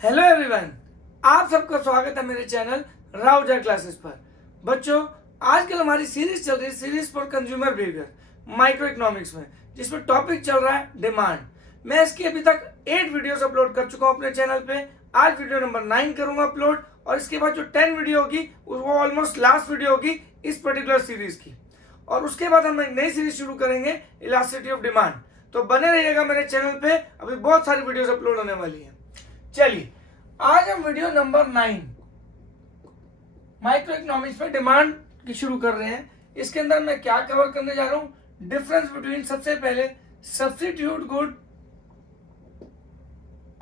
Hello everyone, आप सबका स्वागत है मेरे चैनल राउजा क्लासेस पर। बच्चों, आजकल हमारी सीरीज चल रही है, series for consumer behaviour micro economics में, जिसमें टॉपिक चल रहा है डिमांड। मैं इसकी अभी तक 8 वीडियोस अपलोड कर चुका हूं अपने चैनल पे। आज वीडियो नंबर 9 करूंगा अपलोड, और इसके बाद जो 10 वीडियो होगी वो ऑलमोस्ट लास्ट वीडियो होगी इस पर्टिकुलर सीरीज की। और उसके बाद हम एक नई सीरीज शुरू करेंगे, इलास्टिसिटी ऑफ डिमांड। तो बने रहिएगा मेरे चैनल पे, अभी बहुत सारी वीडियोस अपलोड होने वाली है। चलिए, आज हम वीडियो नंबर 9 माइक्रो इकोनॉमिक्स में डिमांड की शुरू कर रहे हैं। इसके अंदर मैं क्या कवर करने जा रहा हूं, डिफरेंस बिटवीन, सबसे पहले substitute good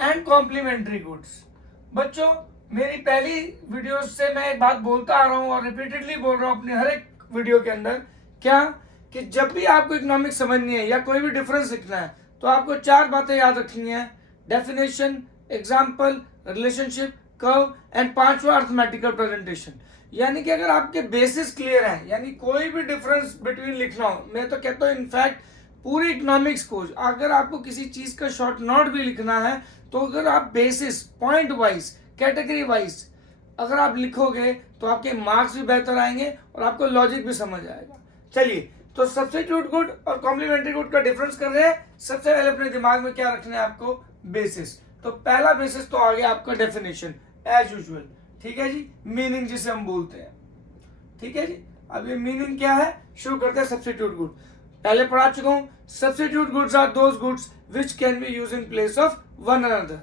and complementary goods. बच्चों, मेरी पहली वीडियो से मैं एक बात बोलता आ रहा हूं और रिपीटेडली बोल रहा हूं अपने हर एक वीडियो के अंदर, क्या कि जब भी आपको इकोनॉमिक्स समझनी है या कोई भी डिफरेंस लिखना है तो आपको 4 बातें याद रखनी है: definition, example, relationship, curve and 5वां अर्थमेटिकल प्रेजेंटेशन। यानी कि अगर आपके बेसिस क्लियर हैं, यानी कोई भी डिफरेंस बिटवीन लिखना हो, मैं तो कहता हूँ इनफैक्ट पूरी इकोनॉमिक्स को, अगर आपको किसी चीज का शॉर्ट नोट भी लिखना है तो अगर आप basis, point wise, category wise अगर आप लिखोगे तो आपके मार्क्स भी बेहतर आएंगे और आपको लॉजिक भी समझ आएगा। चलिए, तो सब्स्टिट्यूट गुड और कॉम्प्लीमेंट्री गुड का डिफरेंस कर रहे हैं। सबसे पहले अपने दिमाग में क्या रखना है आपको, बेसिस। तो पहला बेसिस तो आ गया आपका डेफिनेशन, एज यूजुअल। ठीक है जी, मीनिंग जिसे हम बोलते हैं। ठीक है जी, अब ये मीनिंग क्या है, शुरू करते हैं सब्स्टिट्यूट गुड। पहले पढ़ा चुका हूं, substitute goods are those goods which can be use in place of one another.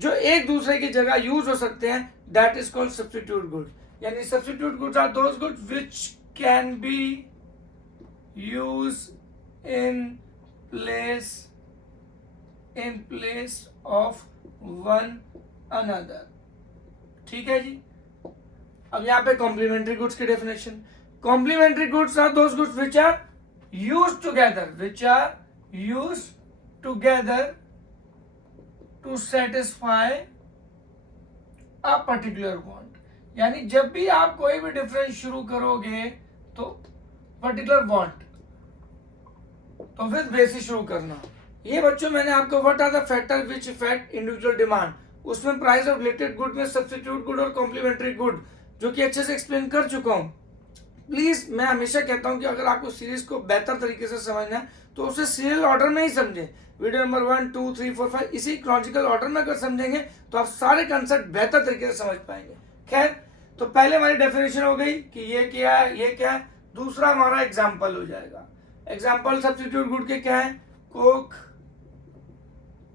जो एक दूसरे की जगह यूज हो सकते हैं, that is called substitute good. यानी substitute goods are those goods which can be use in place of one another. ठीक है जी। अब यहां पे कॉम्प्लीमेंट्री गुड्स की definition, complementary goods are those goods which are used together to satisfy a particular want. यानी जब भी आप कोई भी डिफरेंस शुरू करोगे तो पर्टिकुलर वांट, तो विद बेसिस शुरू करना। ये बच्चों मैंने आपको what are the factor which affect individual demand, उसमें प्राइस ऑफ रिलेटेड गुड में सब्स्टिट्यूट गुड और कॉम्प्लीमेंट्री गुड जो कि अच्छे से एक्सप्लेन कर चुका हूं। प्लीज, मैं हमेशा कहता हूं कि अगर आपको सीरीज को बेहतर तरीके से समझना है तो उसे सीरियल ऑर्डर में ही समझें। वीडियो नंबर 1, 2, 3, 4, 5 इसी क्रॉनिकल ऑर्डर में अगर समझेंगे तो आप सारे कंसेप्ट बेहतर तरीके से समझ पाएंगे। खैर, तो पहले हमारी डेफिनेशन हो गई कि ये क्या है, ये क्या है। दूसरा हमारा एग्जाम्पल हो जाएगा। एग्जाम्पल सब्स्टिट्यूट गुड के क्या है, कोक,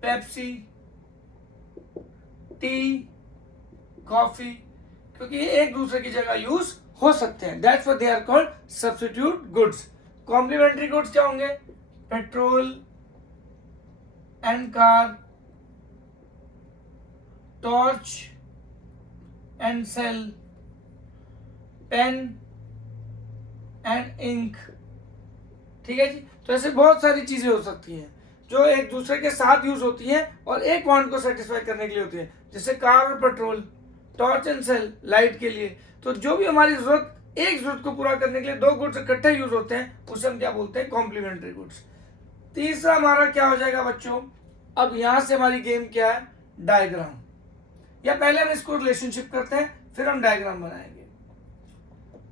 पेप्सी, टी, कॉफी, क्योंकि ये एक दूसरे की जगह यूज हो सकते हैं, that's what they are called substitute goods. Complementary goods क्या होंगे, petrol and car, torch and cell, pen and ink. ठीक है जी। तो ऐसे बहुत सारी चीजें हो सकती हैं जो एक दूसरे के साथ यूज होती हैं और एक वांट को सेटिस्फाई करने के लिए होती है, जैसे कार और petrol, torch and cell light के लिए। तो जो भी हमारी जरूरत, एक जरूरत को पूरा करने के लिए दो गुड्स इकट्ठे यूज होते हैं, उसे हम क्या बोलते हैं, कॉम्प्लीमेंट्री गुड्स। तीसरा हमारा क्या हो जाएगा बच्चों, अब यहां से हमारी गेम क्या है, डायग्राम। या पहले हम इसको रिलेशनशिप करते हैं, फिर हम डायग्राम बनाएंगे।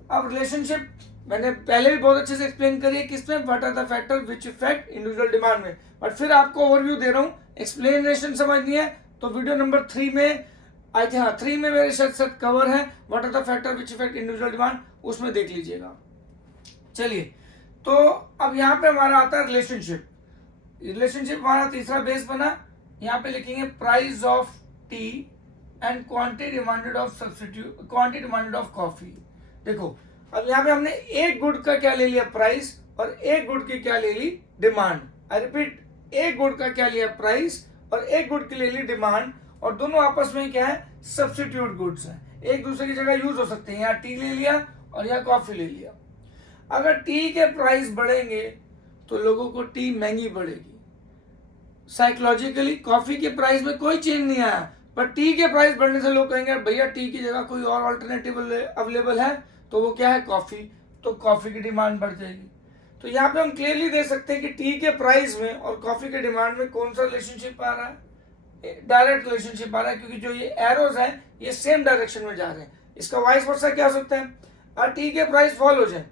अब रिलेशनशिप मैंने पहले भी बहुत अच्छे से एक्सप्लेन करी है, किसमें, what are the factor which affect individual demand में, बट फिर आपको ओवरव्यू दे रहा हूं, एक्सप्लेनेशन समझनी है तो वीडियो नंबर 3 में, आई थिंक 3 में मेरे शायद कवर है, what are the factor which affect individual demand, उसमें देख लीजिएगा। चलिए, तो अब यहाँ पे हमारा आता है रिलेशनशिप। रिलेशनशिप हमारा तीसरा बेस बना। यहाँ पे लिखेंगे price of T and quantity demanded of coffee. देखो, अब यहाँ पे हमने एक गुड का क्या ले लिया, प्राइस, और एक गुड की क्या ले ली, डिमांड। आई रिपीट, एक गुड का क्या लिया, प्राइस, और एक गुड की ले ली डिमांड, और दोनों आपस में क्या है, सब्स्टिट्यूट गुड्स हैं, एक दूसरे की जगह यूज हो सकते हैं। यहाँ टी ले लिया और यहाँ कॉफी ले लिया। अगर टी के प्राइस बढ़ेंगे तो लोगों को टी महंगी पड़ेगी। साइकोलॉजिकली कॉफी के प्राइस में कोई चेंज नहीं आया, पर टी के प्राइस बढ़ने से लोग कहेंगे भैया टी की जगह कोई और ऑल्टरनेटिव अवेलेबल है, तो वो क्या है, कॉफी, तो कॉफी की डिमांड बढ़ जाएगी। तो यहाँ पे हम क्लियरली देख सकते हैं कि टी के प्राइस में और कॉफी के डिमांड में कौन सा रिलेशनशिप आ रहा है, डायरेक्ट रिलेशनशिप आ रहा है, क्योंकि जो ये एरोज हैं ये सेम डायरेक्शन में जा रहे हैं। इसका वाइस वर्सा क्या हो सकता है, टी के प्राइस फॉल हो जाए,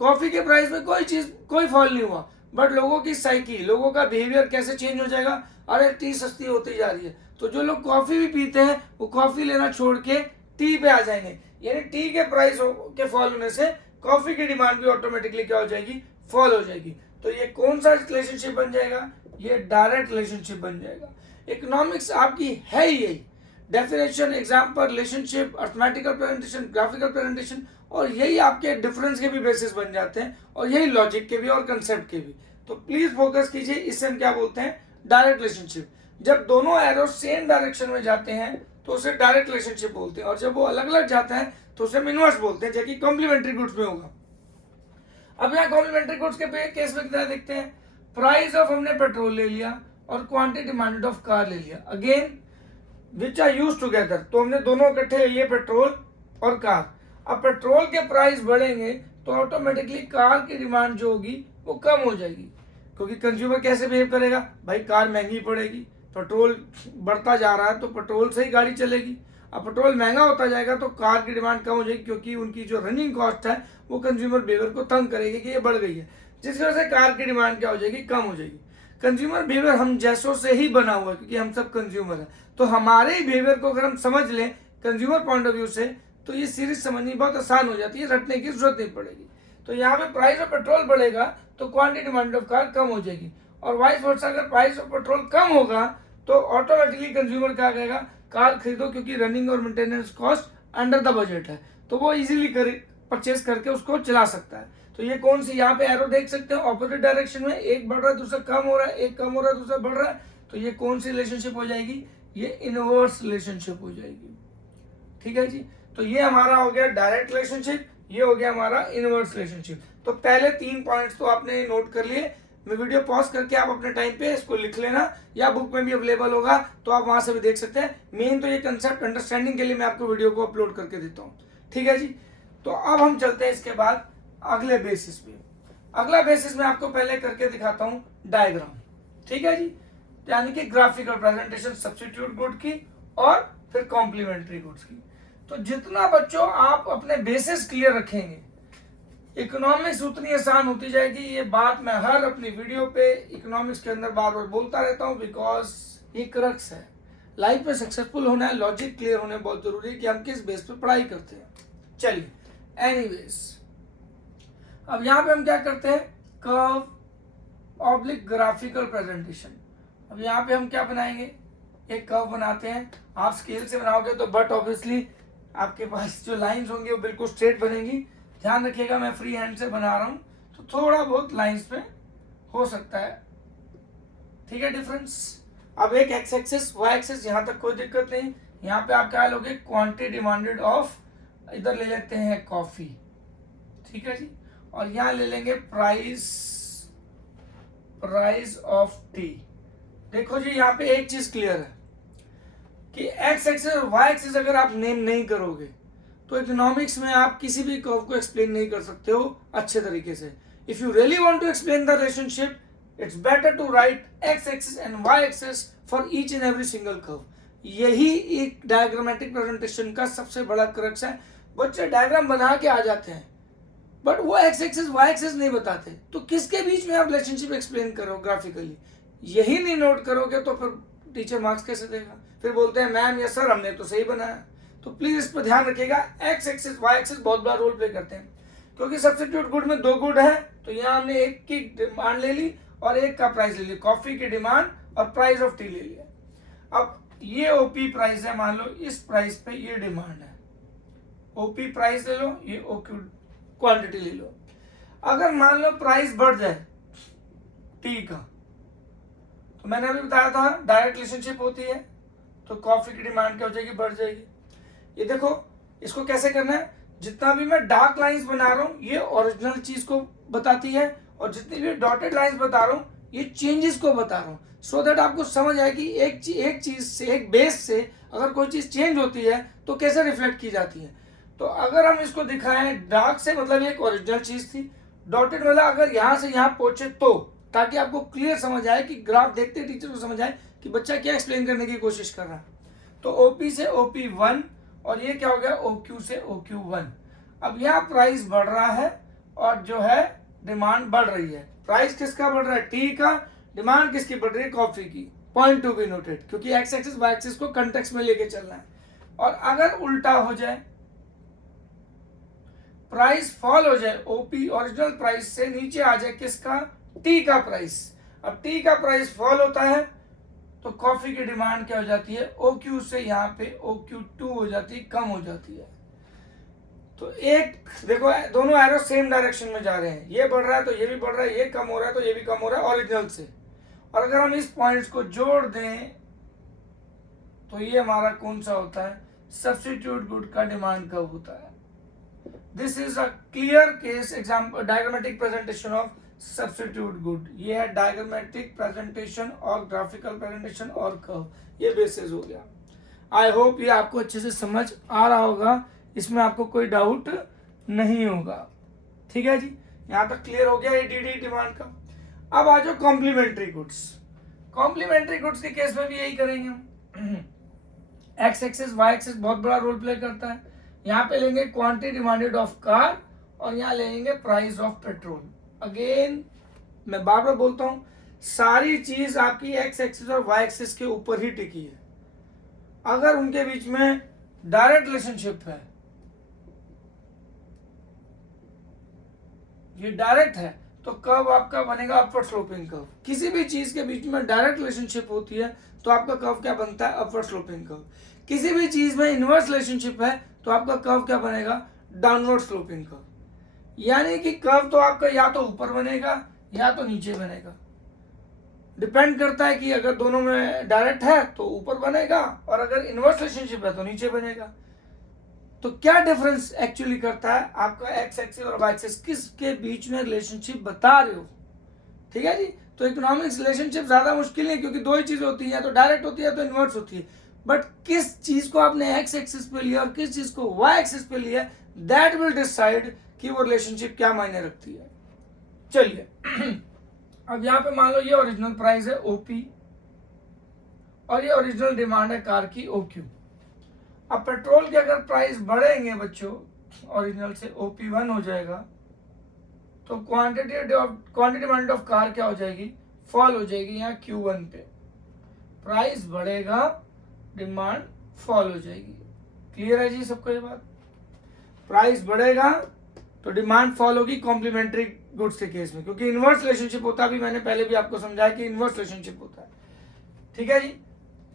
कॉफी के प्राइस में कोई फॉल नहीं हुआ, बट लोगों की साइकी, लोगों का बिहेवियर कैसे चेंज हो जाएगा, अरे टी सस्ती होती जा रही है, तो जो लोग कॉफी भी पीते हैं वो कॉफी लेना छोड़ के टी पे आ जाएंगे, यानी टी के प्राइस के फॉल होने से कॉफी की डिमांड भी ऑटोमेटिकली क्या हो जाएगी, फॉल हो जाएगी। तो ये कौन सा रिलेशनशिप बन जाएगा, ये डायरेक्ट रिलेशनशिप बन जाएगा। इकोनॉमिक्स आपकी है ही यही, definition, example, relationship, arithmetical presentation, graphical presentation, और यही आपके डिफरेंस के भी बेसिस बन जाते हैं, और यही लॉजिक के भी और कंसेप्ट के भी। तो प्लीज फोकस कीजिए, इससे हम क्या बोलते हैं, डायरेक्ट रिलेशनशिप। जब दोनों एरो सेम डायरेक्शन में जाते हैं तो उसे डायरेक्ट रिलेशनशिप बोलते हैं, और जब वो अलग अलग जाते हैं तो उसे इनवर्स बोलते हैं, जबकि कॉम्प्लीमेंट्री गुड्स में होगा। अब यहाँ कॉम्प्लीमेंट्री गुड्स के केस में कितना देखते हैं, प्राइस ऑफ हमने पेट्रोल ले लिया और क्वांटिटी डिमांडेड ऑफ कार ले लिया, again which are use together, तो हमने दोनों इकट्ठे ले लिए, पेट्रोल और कार। अब पेट्रोल के प्राइस बढ़ेंगे तो ऑटोमेटिकली कार की डिमांड जो होगी वो कम हो जाएगी, क्योंकि कंज्यूमर कैसे बिहेव करेगा, भाई कार महंगी पड़ेगी, पेट्रोल बढ़ता जा रहा है तो पेट्रोल से ही गाड़ी चलेगी। अब पेट्रोल महंगा होता जाएगा तो कार की डिमांड कम हो जाएगी, क्योंकि उनकी जो रनिंग कॉस्ट है वो कंज्यूमर बिहेवियर को तंग करेगी कि ये बढ़ गई है, जिसकी वजह से कार की डिमांड क्या हो जाएगी, कम हो जाएगी। कंज्यूमर बिहेवियर हम जैसों से ही बना हुआ है, क्योंकि हम सब कंज्यूमर हैं, तो हमारे ही बिहेवियर को अगर हम समझ लें कंज्यूमर पॉइंट ऑफ व्यू से तो ये सीरीज समझनी बहुत आसान हो जाती है, रटने की जरूरत नहीं पड़ेगी। तो यहाँ पे प्राइस ऑफ पेट्रोल बढ़ेगा तो क्वांटिटी डिमांड ऑफ कार कम हो जाएगी, और वाइस वर्सा, अगर प्राइस ऑफ पेट्रोल कम होगा तो ऑटोमेटिकली कंज्यूमर क्या कहेगा, कार खरीदो, क्योंकि रनिंग और maintenance cost under the budget है, तो वो इजीली परचेस करके उसको चला सकता है। तो ये कौन सी, यहाँ पे एरो देख सकते हैं ऑपोजिट डायरेक्शन में, एक बढ़ रहा है दूसरा कम हो रहा है, एक कम हो रहा है दूसरा बढ़ रहा है, तो ये कौन सी रिलेशनशिप हो जाएगी, ये इनवर्स रिलेशनशिप हो जाएगी। ठीक है जी, तो ये हमारा हो गया डायरेक्ट रिलेशनशिप, ये हो गया हमारा इनवर्स रिलेशनशिप। तो पहले 3 पॉइंट्स तो आपने नोट कर लिए, मैं वीडियो पॉज करके आप अपने टाइम पे इसको लिख लेना, या बुक में भी अवेलेबल होगा तो आप वहां से भी देख सकते हैं। मेन तो ये कंसेप्ट अंडरस्टैंडिंग के लिए मैं आपको वीडियो को अपलोड करके देता हूँ। ठीक है जी, तो अब हम चलते हैं इसके बाद अगले बेसिस पे। अगला बेसिस मैं आपको पहले करके दिखाता हूँ डायग्राम। ठीक है जी, यानी कि ग्राफिकल प्रेजेंटेशन सब्स्टिट्यूट गुड की और फिर कॉम्प्लीमेंट्री गुड्स की। तो जितना बच्चों आप अपने बेसिस क्लियर रखेंगे, इकोनॉमिक्स उतनी आसान होती जाएगी। ये बात मैं हर अपनी वीडियो पे इकोनॉमिक्स के अंदर बार बार बोलता रहता हूँ, बिकॉज ये क्रक्स है। लाइफ में सक्सेसफुल होना है, लॉजिक क्लियर होने बहुत जरूरी है कि हम किस बेस पे पढ़ाई करते हैं। चलिए, एनीवेज, अब यहाँ पे हम क्या करते हैं, कर्व ऑब्लिक ग्राफिकल प्रेजेंटेशन। अब यहाँ पे हम क्या बनाएंगे, एक कर्व बनाते हैं। आप स्केल से बनाओगे तो बट ऑब्वियसली आपके पास जो लाइंस होंगी वो बिल्कुल स्ट्रेट बनेगी। ध्यान रखिएगा मैं फ्री हैंड से बना रहा हूं तो थोड़ा बहुत लाइंस पे हो सकता है, ठीक है, डिफरेंस। अब एक एक्स एक्सिस वाई एक्सिस, यहां तक कोई दिक्कत नहीं। यहाँ पे आप क्या लोगे, क्वांटिटी डिमांडेड ऑफ, इधर ले लेते हैं कॉफी, ठीक है जी, और यहाँ ले लेंगे प्राइस ऑफ टी। देखो जी, यहाँ पे एक चीज क्लियर है कि एक्स एक्सिस और वाई एक्सिस अगर आप नेम नहीं करोगे तो इकोनॉमिक्स में आप किसी भी कर्व को एक्सप्लेन नहीं कर सकते हो अच्छे तरीके से। If you really want to explain the relationship, it's better to write X axis and Y axis for each and every single curve. यही एक डायग्रामेटिक प्रेजेंटेशन का सबसे बड़ा क्रक्स है। बच्चे डायग्राम बना के आ जाते हैं बट वो एक्स एक्सिस वाई एक्सिस नहीं बताते, तो किसके बीच में आप रिलेशनशिप एक्सप्लेन करो ग्राफिकली, यही नहीं नोट करोगे तो फिर टीचर मार्क्स कैसे देगा। फिर बोलते हैं मैम या सर हमने तो सही बनाया। तो प्लीज इस पर ध्यान रखिएगा, एक्स एक्सिस वाई एक्सिस बहुत बड़ा रोल प्ले करते हैं, क्योंकि सब्स्टिट्यूट गुड में 2 गुड है, तो यहाँ हमने एक की डिमांड ले ली और एक का प्राइस ले लिया, कॉफी की डिमांड और प्राइस ऑफ टी ले लिया। अब ये ओपी प्राइस है, मान लो इस प्राइस पे ये डिमांड है, ओपी प्राइस ले लो, ये ओक्यू क्वांटिटी ले लो। अगर मान लो प्राइस बढ़ जाए टी का, तो मैंने अभी बताया था डायरेक्ट रिलेशनशिप होती है, तो कॉफी की डिमांड क्या हो जाएगी, बढ़ जाएगी। ये देखो, इसको कैसे करना है, जितना भी मैं डार्क लाइंस बना रहा हूं ये ओरिजिनल चीज को बताती है, और जितनी भी डॉटेड लाइंस बता रहा हूं ये चेंजेस को बता रहा हूं, सो दैट आपको समझ आए कि एक चीज से, एक बेस से अगर कोई चीज चेंज होती है तो कैसे रिफ्लेक्ट की जाती है। तो अगर हम इसको दिखाएं डार्क से, मतलब एक ओरिजिनल चीज थी, डॉटेड वाला अगर यहां से यहां पहुंचे तो, ताकि आपको क्लियर समझ आए कि ग्राफ देखते टीचर को समझ आए कि बच्चा क्या एक्सप्लेन करने की कोशिश कर रहा है। तो ओपी से ओपी 1 और ये क्या हो गया ओक्यू से ओक्यू 1। अब यहाँ प्राइस बढ़ रहा है और जो है डिमांड बढ़ रही है। प्राइस किसका बढ़ रहा है टी का, डिमांड किसकी बढ़ रही है कॉफी की। पॉइंट टू बी नोटेड, क्योंकि एक्स एक्सिस वाई एक्सिस को कंटेक्स्ट में लेके चलना है। और अगर उल्टा हो जाए, प्राइस फॉल हो जाए, ओपी ओरिजिनल प्राइस से नीचे आ जाए किसका टी का प्राइस, अब टी का प्राइस फॉल होता है तो कॉफी की डिमांड क्या हो जाती है OQ से यहाँ पे OQ2 हो जाती है, कम हो जाती है। तो एक देखो दोनों एरो सेम डायरेक्शन में जा रहे हैं, ये बढ़ रहा है तो ये भी बढ़ रहा है, ये कम हो रहा है तो ये भी कम हो रहा है ओरिजिनल से। और अगर हम इस पॉइंट्स को जोड़ दें तो ये हमारा कौन सा होता है सब्स्टिट्यूट गुड का डिमांड कर्व होता है। This is a clear case example diagrammatic presentation of substitute good. ये है डायग्रामेटिक प्रेजेंटेशन और ग्राफिकल प्रेजेंटेशन और कर्व, ये बेसिस हो गया। आई होप ये आपको अच्छे से समझ आ रहा होगा, इसमें आपको कोई डाउट नहीं होगा। ठीक है जी, यहाँ तक क्लियर हो गया ये डी डिमांड का। अब आ जाओ कॉम्प्लीमेंट्री गुड्स। कॉम्प्लीमेंट्री गुड्स के केस में भी यही करेंगे हम। एक्स एक्सिस वाई एक्सिस बहुत बड़ा रोल प्ले करता है। यहाँ पे लेंगे क्वांटिटी डिमांडेड ऑफ कार और यहाँ लेंगे प्राइस ऑफ पेट्रोल। अगेन मैं बार बार बोलता हूँ, सारी चीज आपकी एक्स एक्सिस और वाई एक्सिस के ऊपर ही टिकी है। अगर उनके बीच में डायरेक्ट रिलेशनशिप है, ये डायरेक्ट है, तो कर्व आपका बनेगा अपवर्ड स्लोपिंग कर्व। किसी भी चीज के बीच में डायरेक्ट रिलेशनशिप होती है तो आपका कर्व क्या बनता है अपवर्ड स्लोपिंग कर्व। किसी भी चीज में इनवर्स रिलेशनशिप है तो आपका कर्व क्या बनेगा डाउनवर्ड स्लोपिंग कर्व। यानी कि कर्व तो आपका या तो ऊपर बनेगा या तो नीचे बनेगा, डिपेंड करता है कि अगर दोनों में डायरेक्ट है तो ऊपर बनेगा और अगर इनवर्स रिलेशनशिप है तो नीचे बनेगा। तो क्या डिफरेंस एक्चुअली करता है आपका एक्स एक्सिस और वाई एक्सिस किसके बीच में रिलेशनशिप बता रहे हो। ठीक है जी, तो इकोनॉमिक्स रिलेशनशिप ज्यादा मुश्किल नहीं, क्योंकि दो ही चीज होती है, तो डायरेक्ट होती है तो इनवर्स होती है। बट किस चीज को आपने एक्स एक्सिस पे लिया और किस चीज को वाई एक्सिस पे लिया, दैट विल डिसाइड कि वो रिलेशनशिप क्या मायने रखती है। चलिए अब यहाँ पे मान लो ये ओरिजिनल प्राइस है ओपी और ये ओरिजिनल डिमांड है कार की OQ। अब पेट्रोल के अगर प्राइस बढ़ेंगे बच्चों, ओरिजिनल से OP1 हो जाएगा, तो क्वांटिटी डिमांड ऑफ कार क्या हो जाएगी फॉल हो जाएगी यहाँ Q1 पे। प्राइस बढ़ेगा, डिमांड फॉल हो जाएगी। क्लियर है जी सबको ये बात। प्राइस बढ़ेगा तो डिमांड फॉल होगी कॉम्प्लीमेंट्री गुड्स के केस में, क्योंकि इनवर्स रिलेशनशिप होता है। अभी मैंने पहले भी आपको समझाया कि इनवर्स रिलेशनशिप होता है। ठीक है जी,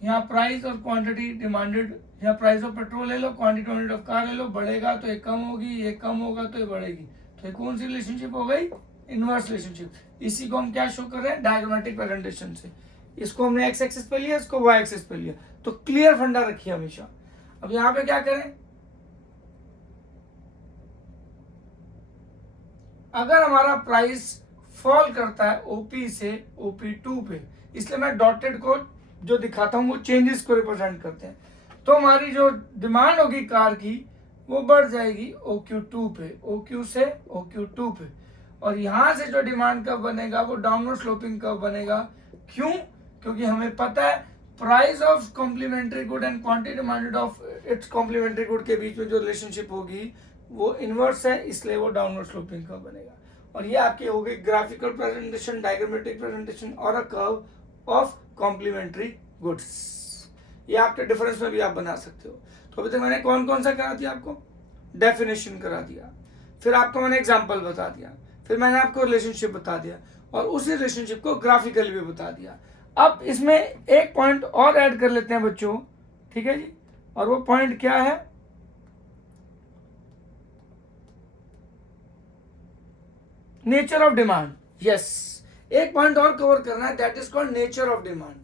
यहाँ प्राइस और क्वांटिटी डिमांडेड, यहाँ प्राइस ऑफ पेट्रोल ले लो, क्वांटिटी डिमांडेड ऑफ कार ले लो, बढ़ेगा तो ये कम होगी, ये कम होगा तो ये बढ़ेगी। तो ये कौन सी रिलेशनशिप हो गई इनवर्स रिलेशनशिप। इसी को हम क्या शो कर रहे हैं डायग्रामेटिक प्रेजेंटेशन से। इसको हमने एक्स एक्सिस पे लिया, इसको वाई एक्सिस पे लिया, तो क्लियर फंडा रखिए हमेशा। अब यहाँ पे क्या करें, अगर हमारा प्राइस फॉल करता है OP से OP2 पे, इसलिए मैं डॉटेड को जो दिखाता हूं वो चेंजेस को रिप्रेजेंट करते हैं, तो हमारी जो डिमांड होगी कार की वो बढ़ जाएगी OQ2 पे, OQ से OQ2 पे। और यहां से जो डिमांड कर्व बनेगा वो डाउनवर्ड स्लोपिंग कर्व बनेगा। क्यों? क्योंकि हमें पता है price of complementary good and quantity demanded of its complementary good के बीच में जो रिलेशनशिप होगी वो इनवर्स है, इसलिए वो डाउनवर्ड स्लोपिंग कर्व बनेगा। और ये आपकी हो गई ग्राफिकल प्रेजेंटेशन, डायग्रामेटिक प्रेजेंटेशन और a curve of complementary goods. ये आपके डिफरेंस में भी आप बना सकते हो। तो अभी तक मैंने कौन कौन सा करा दिया आपको, डेफिनेशन करा दिया, फिर आपको मैंने एग्जांपल बता दिया, फिर मैंने आपको रिलेशनशिप बता दिया और उसी रिलेशनशिप को ग्राफिकली भी बता दिया। अब इसमें एक पॉइंट और ऐड कर लेते हैं बच्चों, ठीक है जी, और वो पॉइंट क्या है, नेचर ऑफ डिमांड। यस, एक पॉइंट और कवर करना है, that is called nature of demand.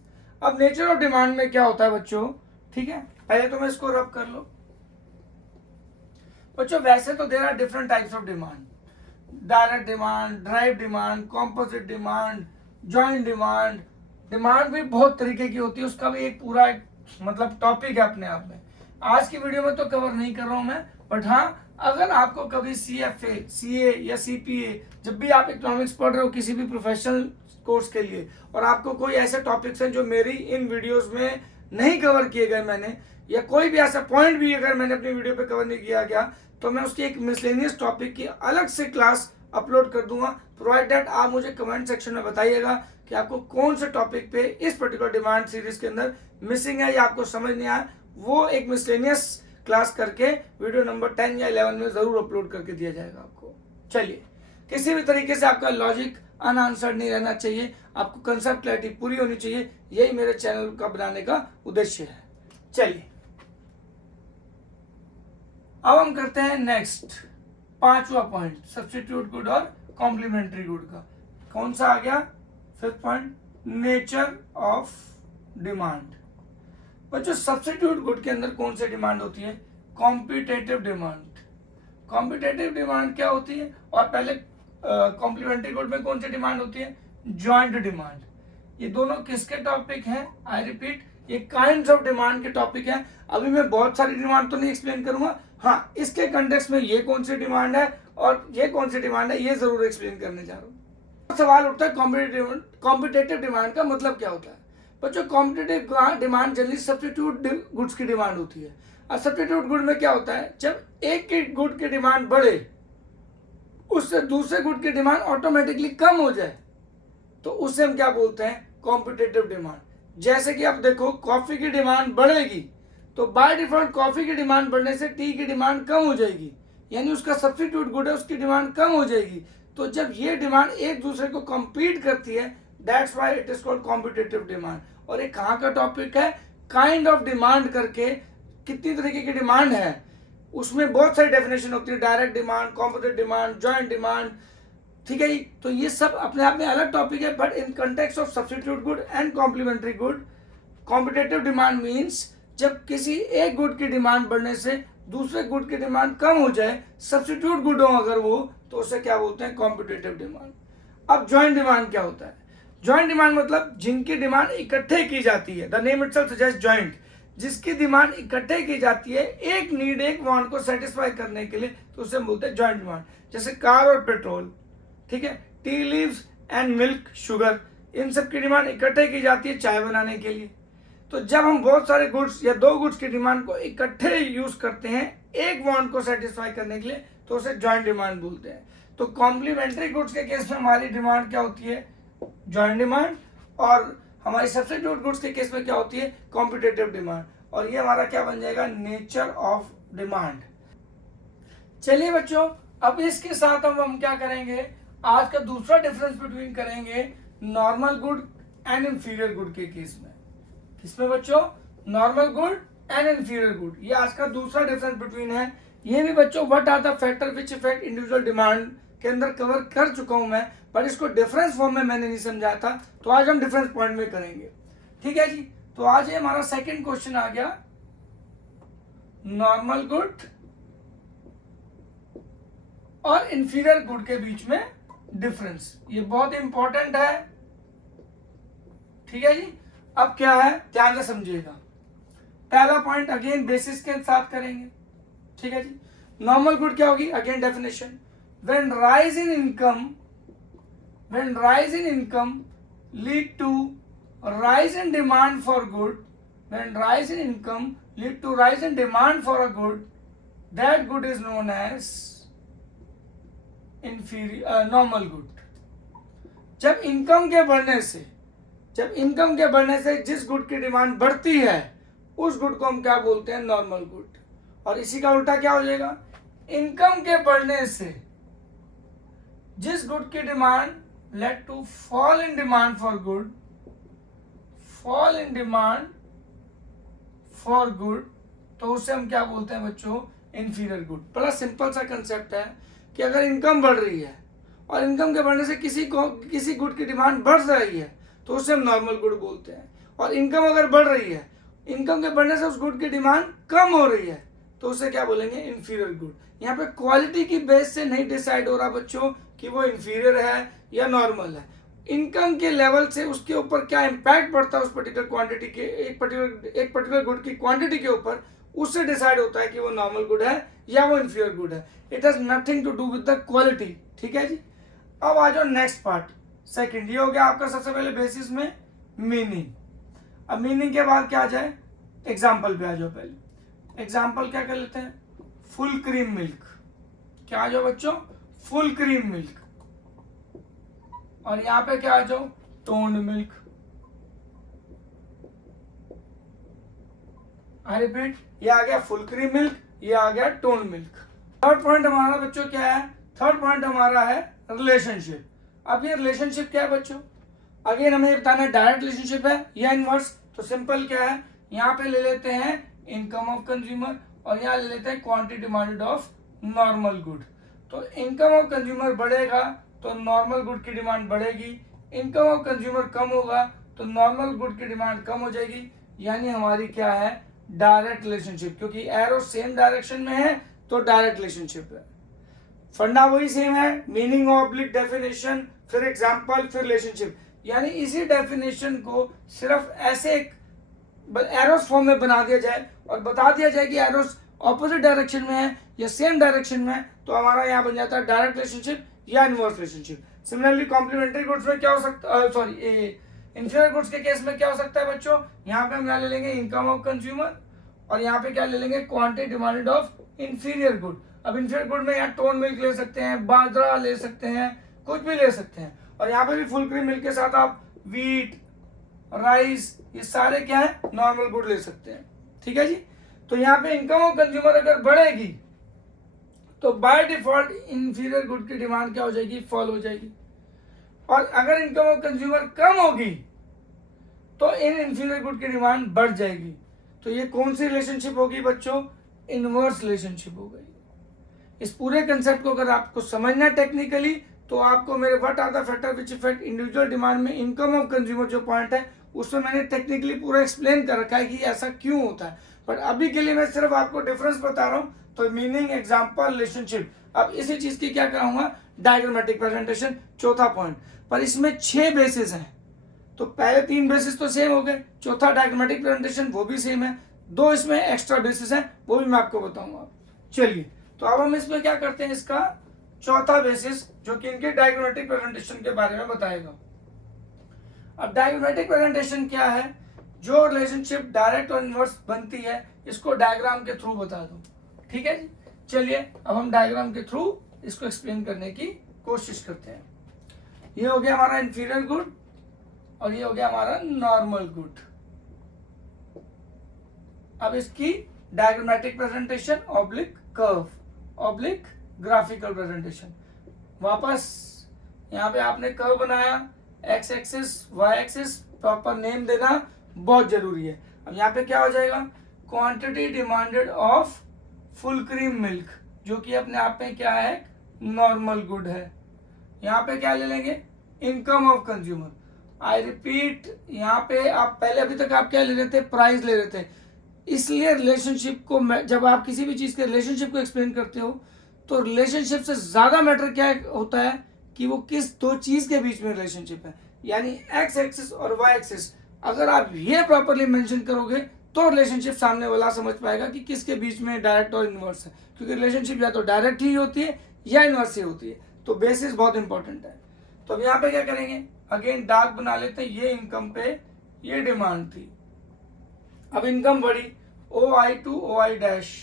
अब नेचर ऑफ डिमांड में क्या होता है बच्चों, ठीक है, पहले तो मैं इसको रब कर लो बच्चों। वैसे तो there are different types of demand, direct demand, drive demand, composite demand, joint demand. Demand भी बहुत तरीके की होती है, उसका भी एक पूरा मतलब टॉपिक है अपने आप में। आज की वीडियो में तो कवर नहीं कर रहा हूं मैं, बट हाँ अगर आपको कभी CFA, CA या CPA, जब भी आप इकोनॉमिक्स पढ़ रहे हो किसी भी प्रोफेशनल कोर्स के लिए, और आपको कोई ऐसे टॉपिक्स हैं जो मेरी इन वीडियोस में नहीं कवर किए गए मैंने, या कोई भी ऐसा पॉइंट भी अगर मैंने अपनी वीडियो पे कवर नहीं किया गया, तो मैं उसकी एक मिसलेनियस टॉपिक की अलग से क्लास अपलोड कर दूंगा। प्रोवाइड दैट आप मुझे कमेंट सेक्शन में बताइएगा कि आपको कौन से टॉपिक पे इस पर्टिकुलर डिमांड सीरीज के अंदर मिसिंग है या आपको समझ नहीं आया, वो एक मिसलेनियस क्लास करके वीडियो नंबर 10 या 11 में जरूर अपलोड करके दिया जाएगा आपको। चलिए, किसी भी तरीके से आपका लॉजिक अनआंसर्ड नहीं रहना चाहिए, आपको कंसेप्ट क्लैरिटी पूरी होनी चाहिए, यही मेरे चैनल का बनाने का उद्देश्य है। चलिए, अब हम करते हैं नेक्स्ट 5वां पॉइंट, सब्स्टिट्यूट गुड और कॉम्प्लीमेंट्री गुड का। कौन सा आ गया? 5th point, nature of demand. बच्चों, सब्स्टिट्यूट गुड के अंदर कौन सी डिमांड होती है? Competitive demand. कॉम्पिटेटिव डिमांड क्या होती है? और पहले कॉम्प्लीमेंट्री गुड में कौन सी डिमांड होती है? Joint demand. ये दोनों किसके टॉपिक हैं? आई रिपीट, ये काइंड्स ऑफ डिमांड के टॉपिक हैं। अभी मैं बहुत सारी डिमांड तो नहीं एक्सप्लेन करूंगा, हाँ इसके कंटेक्स्ट में ये कौन सी डिमांड है और ये कौन सी डिमांड है ये जरूर एक्सप्लेन करने जा रहा हूँ। सवाल उठता है कॉम्पिटेटिव डिमांड का मतलब क्या होता है? बच्चों, competitive demand generally substitute goods की डिमांड होती है। और सब्स्टिट्यूट गुड में क्या होता है? जब एक के गुड की डिमांड बढ़े, उससे दूसरे गुड की डिमांड ऑटोमेटिकली कम हो जाए, तो उससे हम क्या बोलते हैं? Competitive demand. जैसे कि आप देखो, कॉफी की डिमांड बढ़ेगी तो बाय डिफॉल्ट कॉफी की डिमांड बढ़ने से टी की डिमांड कम हो जाएगी, यानी उसका सब्स्टिट्यूट गुड है, उसकी डिमांड कम हो जाएगी। तो जब ये डिमांड एक दूसरे को कंपीट करती है, that's why it is called competitive demand. और ये कहाँ का टॉपिक है? काइंड ऑफ डिमांड करके कितनी तरीके की डिमांड है, उसमें बहुत सारी डेफिनेशन होती है, direct demand, competitive demand, joint demand, ठीक है जी। तो ये सब अपने आप में अलग टॉपिक है, but in context of substitute good and complementary good, competitive demand means जब किसी एक गुड की डिमांड बढ़ने से दूसरे गुड की डिमांड कम हो जाए, सब्स्टिट्यूट गुड हो अगर वो, तो उसे क्या बोलते हैं? Competitive demand. अब जॉइंट डिमांड क्या होता है? जॉइंट डिमांड मतलब जिनकी डिमांड इकट्ठे की जाती है, the name itself suggest joint, जिसकी डिमांड इकट्ठे की जाती है एक नीड, एक वांट को सेटिस्फाई करने के लिए, तो उसे हम बोलते हैं जॉइंट डिमांड। जैसे कार और पेट्रोल, ठीक है, tea leaves and milk, sugar, इन सब की डिमांड इकट्ठे की जाती है चाय बनाने के लिए। तो जब हम बहुत सारे गुड्स या दो गुड्स की डिमांड को इकट्ठे यूज करते हैं एक वांट को सेटिस्फाई करने के लिए, तो उसे जॉइंट डिमांड बोलते हैं। तो कॉम्प्लीमेंट्री गुड्स के केस में हमारी डिमांड क्या होती है? Joint demand. और हमारी सब्स्टिट्यूट गुड्स के केस में क्या होती है? Competitive demand. और ये हमारा क्या बन जाएगा? Nature of demand. चलिए बच्चों, अब इसके साथ हम क्या करेंगे? आज का दूसरा डिफरेंस बिटवीन करेंगे normal good and inferior good के केस में। किसमें बच्चों? Normal good and inferior good, ये आज का दूसरा डिफरेंस बिटवीन है। ये भी बच्चों what are the factor which affect individual demand के अंदर कवर कर चुका हूं मैं, पर इसको डिफरेंस फॉर्म में मैंने नहीं समझाया था, तो आज हम डिफरेंस पॉइंट में करेंगे। ठीक है जी। तो आज ये हमारा सेकंड क्वेश्चन आ गया, नॉर्मल गुड और इंफीरियर गुड के बीच में डिफरेंस, ये बहुत इंपॉर्टेंट है। ठीक है जी। अब क्या है, ध्यान से समझिएगा। पहला पॉइंट अगेन बेसिस के साथ करेंगे। ठीक है जी। नॉर्मल गुड क्या होगी? Again definition, when rise in income lead to rise in demand for good, when rise in income lead to rise in demand for a good, that good is known as normal good. जब income के बढ़ने से जिस good की demand बढ़ती है, उस good को हम क्या बोलते हैं? Normal good. और इसी का उल्टा क्या हो जाएगा? इनकम के बढ़ने से जिस गुड की demand led to fall in demand for good, तो उसे हम क्या बोलते हैं बच्चों? Inferior good. बड़ा सिंपल सा कंसेप्ट है कि अगर इनकम बढ़ रही है और इनकम के बढ़ने से किसी गुड की डिमांड बढ़ रही है, तो उसे हम नॉर्मल गुड बोलते हैं। और इनकम अगर बढ़ रही है, इनकम के बढ़ने से उस गुड की डिमांड कम हो रही है, तो उसे क्या बोलेंगे? Inferior good. यहाँ पे क्वालिटी की बेस से नहीं डिसाइड हो रहा बच्चों कि वो इंफीरियर है या नॉर्मल है। इनकम के लेवल से उसके ऊपर क्या इम्पैक्ट पड़ता है उस पर्टिकुलर क्वांटिटी के, एक पर्टिकुलर गुड की क्वांटिटी के ऊपर, उससे डिसाइड होता है कि वो नॉर्मल गुड है या वो इंफीरियर गुड है। It has nothing to do with the quality. ठीक है जी। अब आ जाओ नेक्स्ट पार्ट, सेकंड। ये हो गया आपका सबसे पहले बेसिस में मीनिंग। अब मीनिंग के बाद क्या आ जाए, एग्जाम्पल पे आ जाओ। पहले एग्जाम्पल क्या कर लेते हैं, फुल क्रीम मिल्क। क्या आ जाओ बच्चों, फुल क्रीम मिल्क। और यहां पे क्या आ जाओ, टोन्ड मिल्क। आई रिपीट, ये आ गया फुल क्रीम मिल्क, ये आ गया टोन्ड मिल्क। थर्ड पॉइंट हमारा बच्चों क्या है, थर्ड पॉइंट हमारा है रिलेशनशिप। अब ये रिलेशनशिप क्या है बच्चों, अगेन हमें बताना है डायरेक्ट रिलेशनशिप है या इनवर्स। तो सिंपल क्या है, यहाँ पे ले लेते हैं इनकम ऑफ कंज्यूमर और यहाँ ले लेते हैं quantity demanded of normal good. तो इनकम ऑफ कंज्यूमर बढ़ेगा तो नॉर्मल गुड की डिमांड बढ़ेगी, इनकम ऑफ कंज्यूमर कम होगा तो नॉर्मल गुड की डिमांड कम हो जाएगी। यानी हमारी क्या है, डायरेक्ट रिलेशनशिप, क्योंकि एरो सेम डायरेक्शन में है तो डायरेक्ट रिलेशनशिप है। फंडा वही सेम है, मीनिंग ऑब्लिक डेफिनेशन, फिर एग्जांपल, फिर रिलेशनशिप। यानी इसी डेफिनेशन को सिर्फ ऐसे एरोस फॉर्म में बना दिया जाए और बता दिया जाए कि एरोस ऑपोजिट डायरेक्शन में है या सेम डायरेक्शन में है, तो हमारा यहाँ बन जाता है डायरेक्ट रिलेशनशिप या inverse relationship. Similarly complementary goods में क्या हो सकता है, सॉरी इंफीरियर गुड्स के केस में क्या हो सकता है बच्चों, यहाँ पे हम क्या ले लेंगे, इनकम ऑफ कंज्यूमर, और यहाँ पे क्या ले लेंगे, quantity demanded of inferior good. अब इंफीरियर गुड में यहाँ टोन मिल्क ले सकते हैं, बाजरा ले सकते हैं, कुछ भी ले सकते हैं। और यहाँ पे भी फुल क्रीम मिल्क के साथ आप वीट, राइस, ये सारे क्या है, नॉर्मल गुड ले सकते हैं। ठीक है जी। तो यहाँ पे इनकम ऑफ कंज्यूमर अगर बढ़ेगी तो बाय डिफॉल्ट इंफीरियर गुड की डिमांड क्या हो जाएगी, फॉल हो जाएगी। और अगर इनकम ऑफ कंज्यूमर कम होगी तो इन इंफीरियर गुड की डिमांड बढ़ जाएगी। तो ये कौन सी रिलेशनशिप होगी बच्चों, इनवर्स रिलेशनशिप हो गई। इस पूरे कंसेप्ट को अगर आपको समझना टेक्निकली तो आपको मेरे what are the factor which effect individual demand में इनकम ऑफ कंज्यूमर जो पॉइंट है उसमें मैंने टेक्निकली पूरा एक्सप्लेन कर रखा है कि ऐसा क्यों होता है। बट अभी के लिए मैं सिर्फ आपको डिफरेंस बता रहा हूँ। तो मीनिंग, एग्जाम्पल, रिलेशनशिप। अब इसी चीज की क्या कराऊंगा, डायग्रामेटिक प्रेजेंटेशन, चौथा पॉइंट। पर इसमें 6 बेसिस हैं, तो पहले 3 बेसिस तो सेम हो गए, चौथा डायग्रामेटिक प्रेजेंटेशन वो भी सेम है, 2 इसमें एक्स्ट्रा बेसिस हैं वो भी मैं आपको बताऊंगा। चलिए, तो अब हम इसमें क्या करते हैं, इसका चौथा बेसिस जो कि इनके डायग्रामेटिक प्रेजेंटेशन के बारे में बताएगा। अब डायग्रामेटिक प्रेजेंटेशन क्या है, जो रिलेशनशिप डायरेक्ट और इनवर्स बनती है इसको डायग्राम के थ्रू बता दो। ठीक है जी। चलिए अब हम डायग्राम के थ्रू इसको एक्सप्लेन करने की कोशिश करते हैं। ये हो गया हमारा इंफीरियर गुड और ये हो गया हमारा नॉर्मल गुड। अब इसकी diagrammatic presentation oblique curve oblique graphical presentation. वापस यहाँ पे आपने कर्व बनाया, X axis Y axis, proper name देना बहुत जरूरी है। अब यहाँ पे क्या हो जाएगा, quantity demanded of full cream milk, जो कि अपने आप में क्या है, नॉर्मल गुड है। यहाँ पे क्या ले लेंगे, income of consumer. I repeat, यहाँ पे आप पहले अभी तक आप क्या ले रहे थे, प्राइस ले रहे थे। इसलिए रिलेशनशिप को, जब आप किसी भी चीज के रिलेशनशिप को एक्सप्लेन करते हो तो रिलेशनशिप से ज्यादा मैटर क्या होता है कि वो किस 2 चीज के बीच में रिलेशनशिप है। यानी एक्स एक्सिस और वाई एक्सिस अगर आप ये प्रॉपरली मेंशन करोगे तो रिलेशनशिप सामने वाला समझ पाएगा कि किसके बीच में डायरेक्ट और इनवर्स है, क्योंकि रिलेशनशिप या तो डायरेक्ट ही होती है या इनवर्स ही होती है। तो बेसिस बहुत इंपॉर्टेंट है। तो अब यहाँ पे क्या करेंगे, अगेन डार्क बना लेते हैं। ये इनकम पे ये डिमांड थी, अब इनकम बढ़ी, ओ आई टू ओ आई डैश,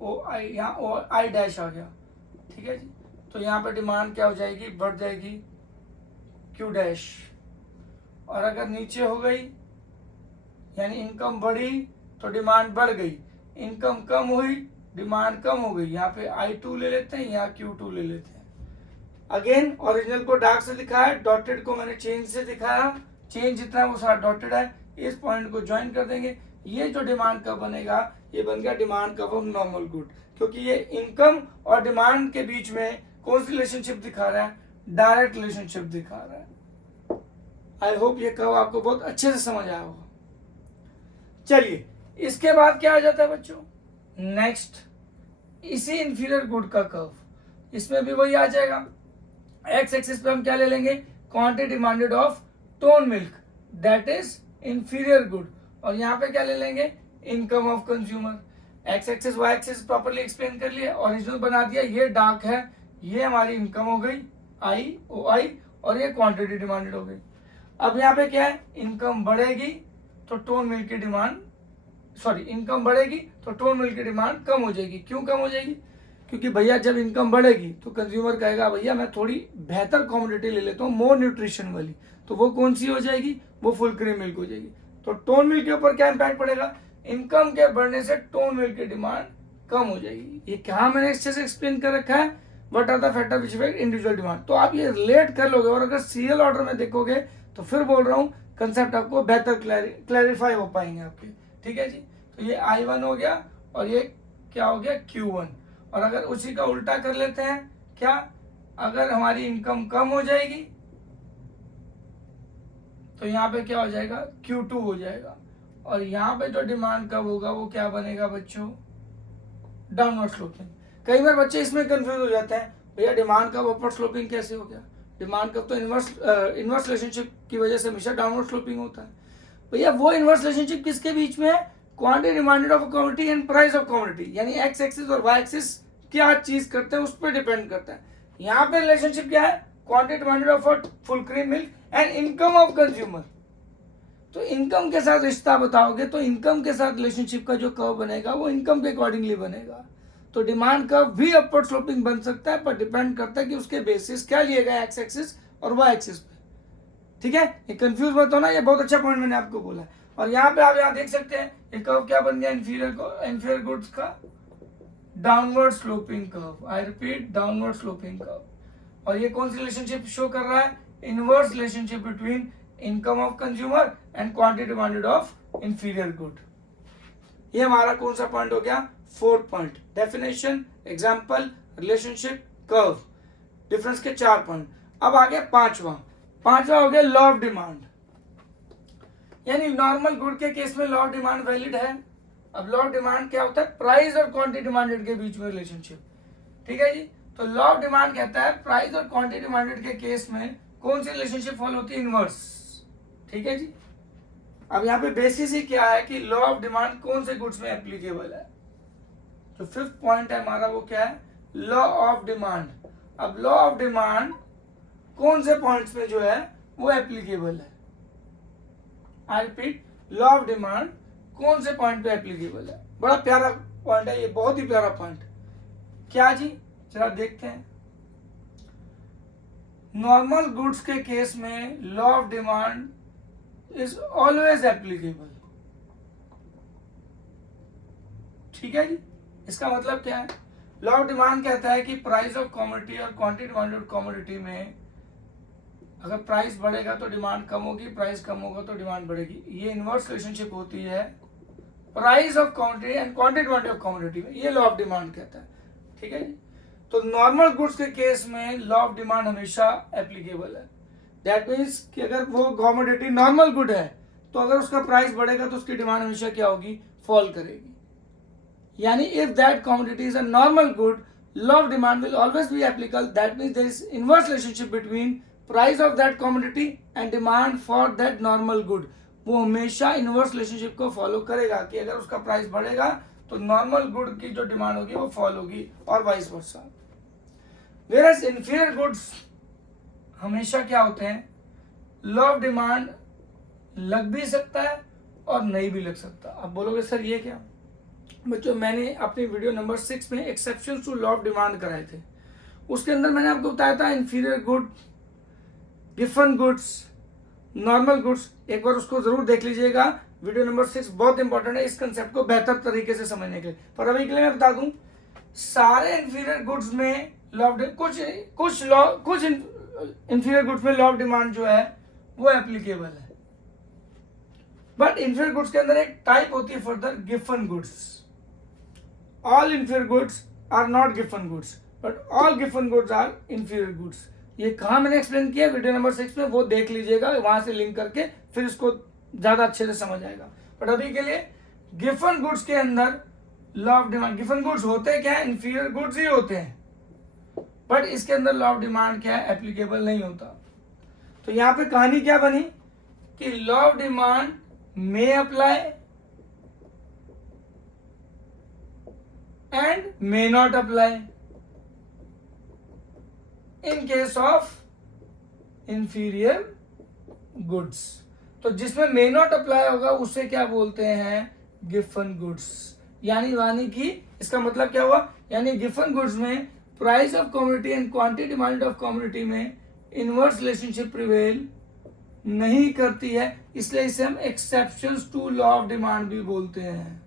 ओ आई, यहाँ ओ आई डैश आ गया। ठीक है जी। तो यहाँ पे डिमांड क्या हो जाएगी, बढ़ जाएगी, क्यू डैश। और अगर नीचे हो गई यानी इनकम बढ़ी तो डिमांड बढ़ गई, इनकम कम हुई डिमांड कम हो गई। यहाँ पे आई टू ले लेते हैं, यहाँ क्यू टू ले लेते हैं। अगेन ओरिजिनल को डार्क से दिखाया है, डॉटेड को मैंने चेंज से दिखाया, चेंज जितना है वो सारा डॉटेड है। इस पॉइंट को ज्वाइन कर देंगे। ये जो डिमांड कब बनेगा, ये बन गया डिमांड कब ऑफ नॉर्मल गुड, क्योंकि ये इनकम और डिमांड के बीच में कौन सी रिलेशनशिप दिखा रहा है, डायरेक्ट रिलेशनशिप दिखा रहा है। आई होप ये कर्व आपको बहुत अच्छे से समझ आया होगा। चलिए, इसके बाद क्या आ जाता है बच्चों, नेक्स्ट इसी इंफीरियर गुड का कर्व, इसमें भी वही आ जाएगा। एक्स एक्सिस पे हम क्या ले लेंगे, quantity demanded of tone milk, that is inferior good. और यहाँ पे क्या ले लेंगे, income of consumer. X axis Y axis properly explain कर लिया, ओरिजिनल बना दिया। ये डार्क है, ये हमारी इनकम हो गई आई ओ आई, और ये क्वांटिटी डिमांडेड हो गई। अब यहाँ पे क्या है, इनकम बढ़ेगी तो टोन मिल की डिमांड, सॉरी इनकम बढ़ेगी तो टोन मिल की डिमांड कम हो जाएगी। क्यों कम हो जाएगी? क्योंकि भैया जब इनकम बढ़ेगी तो कंज्यूमर कहेगा भैया मैं थोड़ी बेहतर कॉमोडिटी ले लेता हूँ, मोर न्यूट्रिशन वाली, तो वो कौन सी हो जाएगी? वो फुल क्रीम मिल्क हो जाएगी। तो टोन मिल्क के ऊपर क्या इंपैक्ट पड़ेगा? इनकम के बढ़ने से टोन मिल्क की डिमांड कम हो जाएगी। ये क्या मैंने अच्छे से एक्सप्लेन कर रखा है, what are the factor which affect individual demand. तो आप ये रिलेट कर लोगे, और अगर सीरियल ऑर्डर में देखोगे तो फिर बोल रहा हूँ कंसेप्ट आपको बेहतर क्लैरिफाई हो पाएंगे आपके। ठीक है जी, तो ये I1 हो गया और ये क्या हो गया, Q1। और अगर उसी का उल्टा कर लेते हैं, क्या, अगर हमारी इनकम कम हो जाएगी तो यहाँ पे क्या हो जाएगा, Q2 हो जाएगा। और यहाँ पे जो डिमांड कब होगा वो क्या बनेगा बच्चों, डाउनवर्ड स्लोपिंग। कई बार बच्चे इसमें कंफ्यूज हो जाते हैं, भैया डिमांड कब अपवर्ड स्लोपिंग कैसे हो गया? डिमांड कब तो इनवर्स रिलेशनशिप की वजह से हमेशा डाउनवर्ड स्लोपिंग होता है। भैया वो इनवर्स रिलेशनशिप किसके बीच में है? Quantity demanded of commodity and price of commodity, यानी एक्स एक्सिस और वाई एक्सिस क्या चीज करते हैं उस पर डिपेंड करता है। यहाँ पे रिलेशनशिप क्या है? Quantity demanded of full cream milk and income of consumer. तो इनकम के साथ रिश्ता बताओगे तो इनकम के साथ रिलेशनशिप का जो कर्व बनेगा वो इनकम के अकॉर्डिंगली बनेगा। तो डिमांड कर्व भी अपवर्ड स्लोपिंग बन सकता है, पर डिपेंड करता है कि उसके बेसिस क्या लिए गए, एक्स एक्सिस और वाई एक्सिस पे। ठीक है, ये कंफ्यूज मत होना, ये बहुत अच्छा पॉइंट मैंने आपको बोला। और यहाँ पे आप यहाँ देख सकते हैं ये कर्व क्या बन गया, इंफीरियर गुड्स का downward sloping curve. I repeat, downward sloping curve. और ये कौन सी रिलेशनशिप शो कर रहा है? Inverse relationship between income of consumer and quantity demanded of inferior good. ये हमारा कौन सा पॉइंट हो गया, fourth point. Definition, example, relationship, curve, difference के 4 पॉइंट। अब आ गया पांचवा हो गया लॉ ऑफ डिमांड, यानी नॉर्मल गुड के केस में लॉ ऑफ डिमांड वैलिड है। अब लॉ ऑफ डिमांड क्या होता है? प्राइस और क्वांटिटी डिमांडेड के बीच में रिलेशनशिप। ठीक है जी, तो लॉ ऑफ डिमांड कहता है प्राइस और क्वांटिटी डिमांडेड के केस में कौन सी रिलेशनशिप फॉलो होती है? इनवर्स। ठीक है जी, अब यहाँ पे बेसिस ही क्या है कि लॉ ऑफ डिमांड कौन से गुड्स में एप्लीकेबल है। तो फिफ्थ पॉइंट है हमारा, वो क्या है? Law of demand. अब लॉ ऑफ डिमांड कौन से पॉइंट्स में जो है वो एप्लीकेबल है? I repeat, law of demand कौन से पॉइंट पे एप्लीकेबल है? बड़ा प्यारा पॉइंट है ये, बहुत ही प्यारा पॉइंट। क्या जी, जरा देखते हैं। नॉर्मल गुड्स के केस में law of demand is always applicable. ठीक है जी, इसका मतलब क्या है? लॉ ऑफ डिमांड कहता है कि प्राइस ऑफ कमोडिटी और क्वांटिटी डिमांडेड कमोडिटी में अगर प्राइस बढ़ेगा तो डिमांड कम होगी, प्राइस कम होगा तो डिमांड बढ़ेगी। ये इनवर्स रिलेशनशिप होती है price of commodity and quantity demanded of commodity में, ये लॉ ऑफ डिमांड कहता है। ठीक है जी, तो नॉर्मल गुड्स के केस में लॉ ऑफ डिमांड हमेशा एप्लीकेबल है। दैट मीन्स कि अगर वो कमोडिटी नॉर्मल गुड है तो अगर उसका प्राइस बढ़ेगा तो उसकी डिमांड हमेशा क्या होगी? फॉल करेगी। यानी if that commodity is a normal good, law of demand will always be applicable. That means there is inverse relationship between price of that commodity and demand for that normal good. वो हमेशा inverse relationship को follow करेगा कि अगर उसका price बढ़ेगा तो normal good की जो डिमांड होगी वो फॉल होगी, और vice versa. Whereas inferior goods हमेशा क्या होते हैं? लॉ ऑफ डिमांड लग भी सकता है और नहीं भी लग सकता। अब बोलोगे सर ये क्या? बच्चों, मैंने अपनी वीडियो नंबर 6 में exceptions to law of demand कराए थे। उसके अंदर मैंने आपको बताया था इंफीरियर गुड, गिवन गुड्स, नॉर्मल गुड्स। एक बार उसको जरूर देख लीजिएगा, वीडियो नंबर 6 बहुत इंपॉर्टेंट है इस कंसेप्ट को बेहतर तरीके से समझने के लिए। पर अभी के लिए मैं बता दूं, सारे इंफीरियर गुड्स में लॉ ऑफ कुछ इंफीरियर गुड्स में लॉ ऑफ डिमांड जो है वो एप्लीकेबल है। बट इंफीरियर गुड्स के अंदर एक टाइप होती है further, given goods. All inferior goods are not given goods, but all given goods are inferior goods. ये कहाँ मैंने एक्सप्लेन किया वीडियो नंबर 6 में, वो देख लीजिएगा, वहां से लिंक करके फिर इसको ज्यादा अच्छे से समझ आएगा। बट अभी के लिए गिवन गुड्स के अंदर law of demand, given goods होते क्या है? इंफीरियर गुड्स ही होते हैं, बट इसके अंदर लॉ ऑफ डिमांड क्या है? एप्लीकेबल नहीं होता। तो यहाँ पे कहानी क्या बनी कि law of demand may apply and may not apply in case of inferior goods. तो जिसमें मे नॉट अप्लाई होगा उसे क्या बोलते हैं, गिवन गुड्स। यानी कि इसका मतलब क्या हुआ, यानी गिवन गुड्स में price of commodity and quantity demand of commodity में इनवर्स रिलेशनशिप प्रिवेल नहीं करती है, इसलिए इसे हम exceptions to law of demand भी बोलते हैं।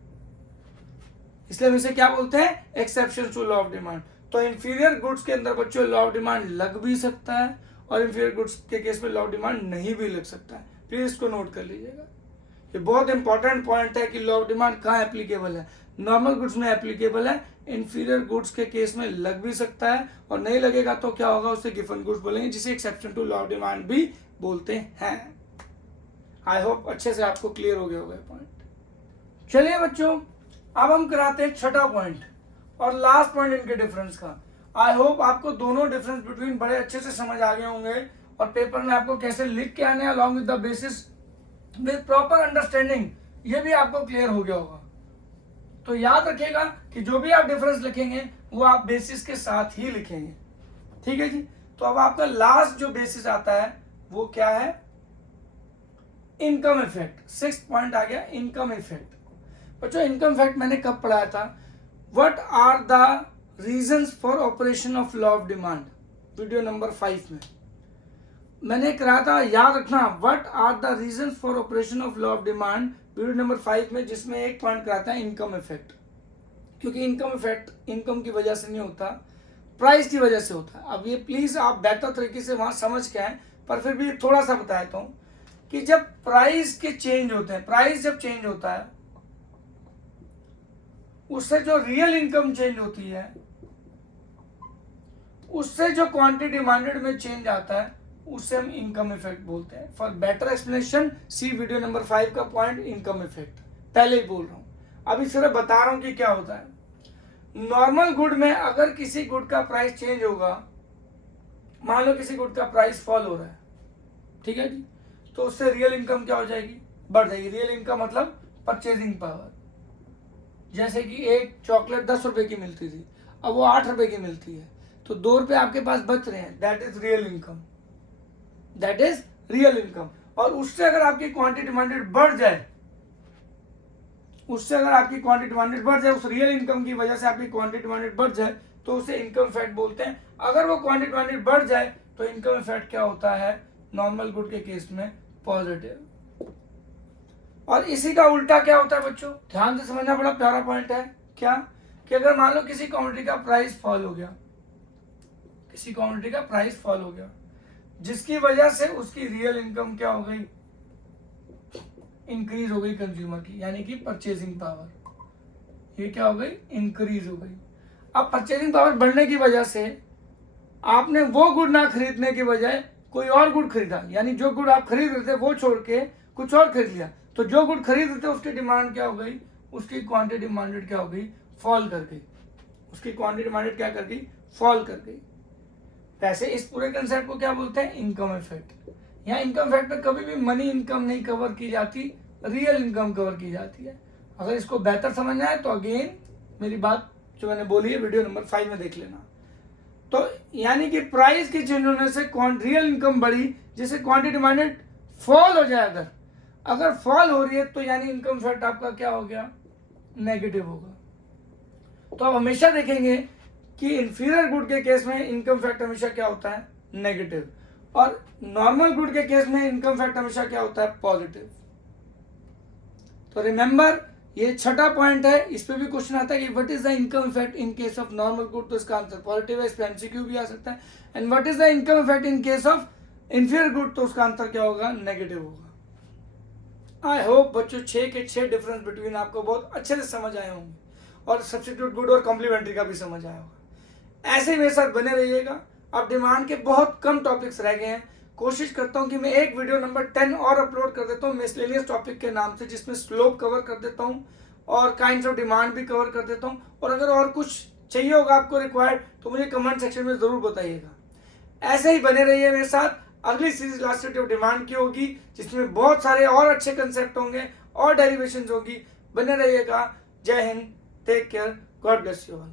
इसलिए हम इसे क्या बोलते हैं, exceptions to law of demand. तो इंफीरियर गुड्स के अंदर बच्चों लॉ ऑफ डिमांड लग भी सकता है और इंफीरियर गुड्स के केस में लॉ ऑफ डिमांड नहीं भी लग सकता है। प्लीज इसको नोट कर लीजिएगा, ये बहुत इंपॉर्टेंट पॉइंट है कि लॉ ऑफ डिमांड कहाँ एप्लीकेबल है। नॉर्मल गुड्स में एप्लीकेबल है, इंफीरियर गुड्स के केस में लग भी सकता है, और नहीं लगेगा तो क्या होगा, उसे गिवन गुड्स बोलेंगे, जिसे exception to law of demand भी बोलते हैं। आई होप अच्छे से आपको क्लियर हो गया होगा पॉइंट। चलिए बच्चों, अब हम कराते हैं छठा पॉइंट और लास्ट पॉइंट इनके डिफरेंस का। आई होप आपको दोनों डिफरेंस बिटवीन बड़े अच्छे से समझ आ गए होंगे, और पेपर में आपको कैसे लिख के आने along with the basis with proper understanding, ये भी आपको क्लियर हो गया होगा। तो याद रखिएगा कि जो भी आप डिफरेंस लिखेंगे वो आप बेसिस के साथ ही लिखेंगे, ठीक है जी। तो अब आपका लास्ट जो बेसिस आता है वो क्या है, इनकम इफेक्ट। 6 पॉइंट आ गया, इनकम इफेक्ट। बच्चों इनकम इफेक्ट मैंने कब पढ़ाया था, what are the reasons for operation of law of demand, video number 5 में मैंने कराया था। याद रखना, what are the reasons for operation of law of demand, video number 5 में, जिसमें एक पॉइंट कराता है इनकम इफेक्ट। क्योंकि इनकम इफेक्ट इनकम की वजह से नहीं होता, प्राइस की वजह से होता है। अब ये प्लीज आप बेहतर तरीके से वहां समझ के आए, पर फिर भी थोड़ा सा बता देता हूं कि जब प्राइस के चेंज होते हैं, प्राइस जब चेंज होता है उससे जो रियल इनकम चेंज होती है, उससे जो क्वांटिटी डिमांडेड में चेंज आता है, उससे हम इनकम इफेक्ट बोलते हैं। For better explanation see video number 5 का पॉइंट इनकम इफेक्ट। पहले ही बोल रहा हूं, अभी सिर्फ बता रहा हूं कि क्या होता है। नॉर्मल गुड में अगर किसी गुड का प्राइस चेंज होगा, मान लो किसी गुड का प्राइस फॉल हो रहा है, ठीक है जी, तो उससे रियल इनकम क्या हो जाएगी, बढ़ जाएगी। रियल इनकम मतलब परचेजिंग पावर। जैसे कि एक चॉकलेट 10 रुपए की मिलती थी, अब वो 8 रुपए की मिलती है, तो 2 रुपए आपके पास बच रहे हैं, that is real income, that is real income. और उससे अगर आपकी क्वांटिटी डिमांडेड बढ़ जाए, उससे अगर आपकी क्वांटिटी डिमांडेड बढ़ जाए, उस रियल इनकम की वजह से आपकी क्वांटिटी डिमांडेड बढ़ जाए, तो उसे इनकम इफेक्ट बोलते हैं। अगर वो क्वांटिटी डिमांडेड बढ़ जाए तो इनकम इफेक्ट क्या होता है, नॉर्मल गुड के केस में पॉजिटिव। और इसी का उल्टा क्या होता है बच्चों, ध्यान से समझना, बड़ा प्यारा पॉइंट है। क्या कि अगर मान लो किसी कमोडिटी का प्राइस फॉल हो गया, किसी कमोडिटी का प्राइस फॉल हो गया, जिसकी वजह से उसकी रियल इनकम क्या हो गई, इंक्रीज हो गई कंज्यूमर की, यानी कि परचेजिंग पावर, ये क्या हो गई, इंक्रीज हो गई। अब परचेजिंग पावर बढ़ने की वजह से आपने वो गुड ना खरीदने के बजाय कोई और गुड खरीदा, यानी जो गुड आप खरीद रहे थे वो छोड़ के कुछ और खरीद लिया, तो जो गुड खरीद रहे थे उसकी डिमांड क्या हो गई, उसकी क्वांटिटी डिमांडेड क्या हो गई, फॉल कर गई। उसकी क्वांटिटी डिमांडेड क्या कर गई, फॉल कर गई। वैसे इस पूरे कंसेप्ट को क्या बोलते हैं, इनकम इफेक्ट। यहाँ इनकम इफेक्ट में कभी भी मनी इनकम नहीं कवर की जाती, रियल इनकम कवर की जाती है। अगर इसको बेहतर समझना है तो अगेन मेरी बात जो मैंने बोली है वीडियो नंबर 5 में देख लेना। तो यानी कि प्राइस के चेंज होने से रियल इनकम बढ़ी, जिससे क्वांटिटी डिमांडेड फॉल हो जाए, अगर फॉल हो रही है तो यानी इनकम इफेक्ट आपका क्या हो गया, नेगेटिव होगा। तो आप हमेशा देखेंगे कि इंफीरियर गुड के केस में इनकम इफेक्ट हमेशा क्या होता है, नेगेटिव, और नॉर्मल गुड के केस में इनकम इफेक्ट हमेशा क्या होता है, पॉजिटिव। तो रिमेंबर, ये छठा पॉइंट है, इस पे भी क्वेश्चन आता है कि what is the income effect in case of normal good, तो इसका आंसर पॉजिटिव है, इस पे एमसीक्यू भी आ सकता है। And what is the income effect in case of inferior good, तो उसका आंसर क्या होगा, नेगेटिव होगा। आई होप बच्चों 6 के 6 डिफरेंस बिटवीन आपको बहुत अच्छे से समझ आए होंगे, और सब्स्टिट्यूट गुड और कॉम्प्लीमेंट्री का भी समझ आया होगा। ऐसे ही मेरे साथ बने रहिएगा। अब डिमांड के बहुत कम टॉपिक्स रह गए हैं, कोशिश करता हूं कि मैं एक वीडियो नंबर 10 और अपलोड कर देता हूं मिसलेनियस टॉपिक के नाम से, जिसमें स्लोप कवर कर देता हूं और काइंड्स ऑफ डिमांड भी कवर कर देता हूं। और अगर और कुछ चाहिए होगा आपको रिक्वायर्ड, तो मुझे कमेंट सेक्शन में जरूर बताइएगा। ऐसे ही बने रहिए मेरे साथ। अगली सीरीज लास्ट ऑफ डिमांड की होगी, जिसमें बहुत सारे और अच्छे कंसेप्ट होंगे और डेरिवेशंस होगी। बने रहिएगा। जय Hind, take care, God bless you all.